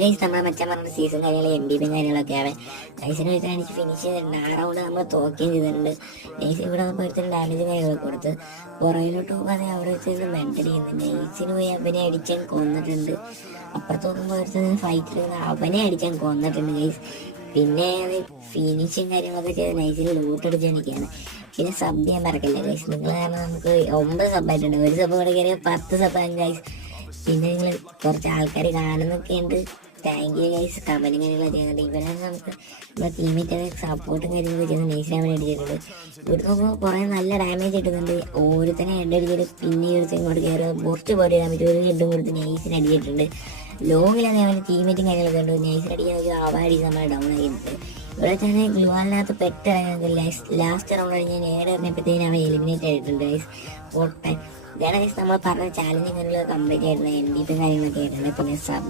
Guys നമ്മുടെ മച്ചാൻ പറഞ്ഞ season കാര്യങ്ങൾ MVP കാര്യങ്ങളൊക്കെയാണ്. നൈസിന് വെച്ചാൽ എനിക്ക് ഫിനിഷ് ചെയ്തിട്ടുണ്ട്. ആ റൗണ്ട് നമ്മൾ തോക്കുകയും ചെയ്തിട്ടുണ്ട്. നൈസ് ഇവിടെ നമുക്ക് ഒരുത്തിന് ഡാമേജ് കാര്യങ്ങളൊക്കെ കൊടുത്ത് പുറകിലോട്ട് പോകാതെ അവിടെ വെച്ച് മെന്റൽ ചെയ്യുന്നു. നൈസിന് പോയി അവനെ അടിച്ചാൻ കൊന്നിട്ടുണ്ട്. അപ്പുറത്ത് നോക്കുമ്പോൾ ഒരുത്തിന് ഫൈറ്റിൽ അവനെ അടിച്ചാൻ കൊന്നിട്ടുണ്ട് ഗൈസ്. പിന്നെ അത് ഫിനിഷും കാര്യങ്ങളൊക്കെ ചെയ്ത് നൈസിന് ലൂട്ട് അടിച്ചാണിക്കാണ്. പിന്നെ സബ് ചെയ്യാൻ മറക്കില്ല ഗൈസ്. നിങ്ങൾ കാരണം നമുക്ക് 9 സബ്ബായിട്ടുണ്ട്. ഒരു സബ് കൂടെ കയറിയ 10 സബ്ബാണ് ഗൈസ്. പിന്നെ നിങ്ങൾ കുറച്ച് ആൾക്കാർ കാണുന്നൊക്കെ ഉണ്ട്. Thank you guys. കമന്റും കാര്യങ്ങളൊക്കെ ചെയ്യുന്നുണ്ട്. ഇവരാണ് നമുക്ക് നമ്മുടെ ടീമേറ്റ് സപ്പോർട്ടും കാര്യങ്ങളൊക്കെ ചെയ്യുന്ന നൈസിനെ അവൻ അടിച്ചിട്ടുണ്ട്. ഇവിടെ നോക്കുമ്പോൾ കുറേ നല്ല ഡാമേജ് കിട്ടുന്നുണ്ട്. ഓരോരുത്തനെ ഹെഡ് അടിച്ചിട്ട് പിന്നെ ഒരുത്തൻ ഇങ്ങോട്ട് കയറുക കുറച്ച് ബോഡി ഡാമേജ് ഒരു ഹെഡും കൊടുത്ത് നൈസിന് അടിച്ചിട്ടുണ്ട്. ലോങ്ങിലാണ് അവൻ്റെ ടീമേറ്റും കാര്യങ്ങളൊക്കെ ഉണ്ട്. നൈസിന് അടിക്കാൻ അവടി നമ്മൾ ഡൗൺ ആക്കിയിട്ടുണ്ട്. ഇവിടെ തന്നെ ഗ്ലുവാലിനകത്ത് പെട്ടിറങ്ങി ലാസ്റ്റ് റൗണ്ട് കഴിഞ്ഞ് ഞാൻ പറഞ്ഞപ്പോഴത്തേനും അവൻ എലിമിനേറ്റ് ആയിട്ടുണ്ട് ഗൈസ്. പൊട്ടൻ ഇതാണ് ഗൈസ് നമ്മൾ പറഞ്ഞ ചാലഞ്ചും കാര്യങ്ങളൊക്കെ കംപ്ലീറ്റ് ആയിട്ടുണ്ട്. MVP കാര്യങ്ങളൊക്കെ ആയിട്ടുണ്ട്. പിന്നെ സബ്